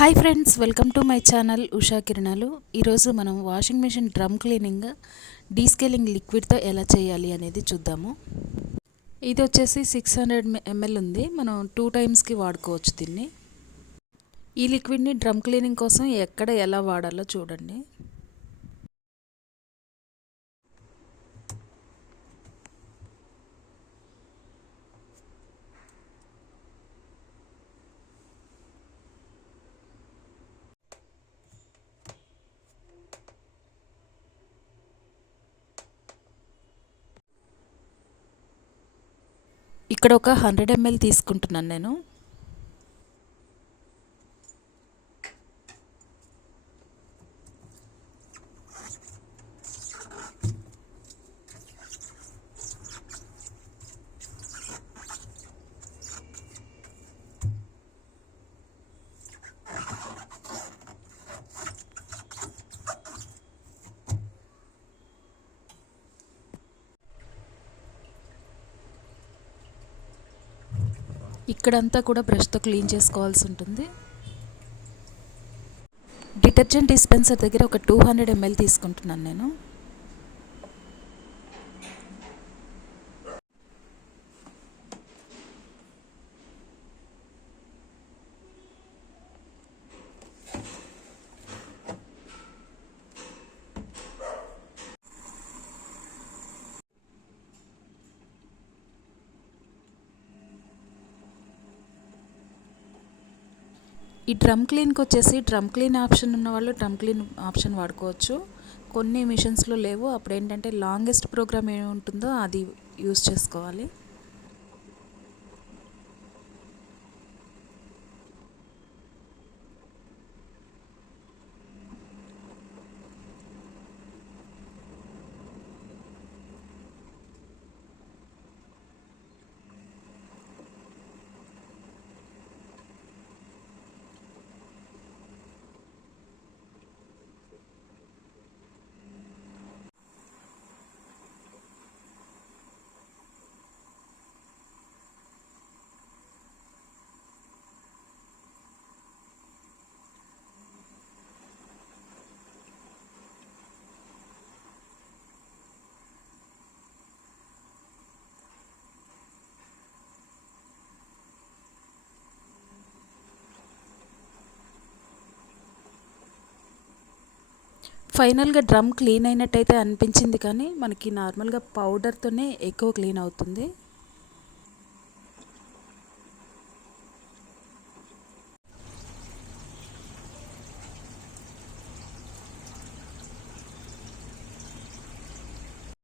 Hi friends, welcome to my channel Usha కిరణాలు. ఈరోజు మనం washing machine drum cleaning descaling లిక్విడ్తో ఎలా చేయాలి అనేది చూద్దాము. ఇది వచ్చేసి 600 ml ఉంది. మనం 2 టైమ్స్కి వాడుకోవచ్చు దీన్ని. ఈ లిక్విడ్ని డ్రమ్ క్లీనింగ్ కోసం ఎక్కడ ఎలా వాడాలో చూడండి. ఇక్కడ ఒక 100 ml తీసుకుంటున్నాను నేను. ఇక్కడంతా కూడా బ్రష్తో క్లీన్ చేసుకోవాల్సి ఉంటుంది. డిటర్జెంట్ డిస్పెన్సర్ దగ్గర ఒక 200 ml తీసుకుంటున్నాను నేను. ఈ డ్రమ్ క్లీన్కి వచ్చేసి డ్రమ్ క్లీన్ ఆప్షన్ ఉన్న వాళ్ళు డ్రమ్ క్లీన్ ఆప్షన్ వాడుకోవచ్చు. కొన్ని మిషన్స్లో లేవు. అప్పుడు ఏంటంటే లాంగెస్ట్ ప్రోగ్రామ్ ఏమి ఉంటుందో అది యూస్ చేసుకోవాలి. ఫైనల్గా డ్రమ్ క్లీన్ అయినట్టయితే అనిపించింది, కానీ మనకి నార్మల్గా పౌడర్తోనే ఎక్కువ క్లీన్ అవుతుంది.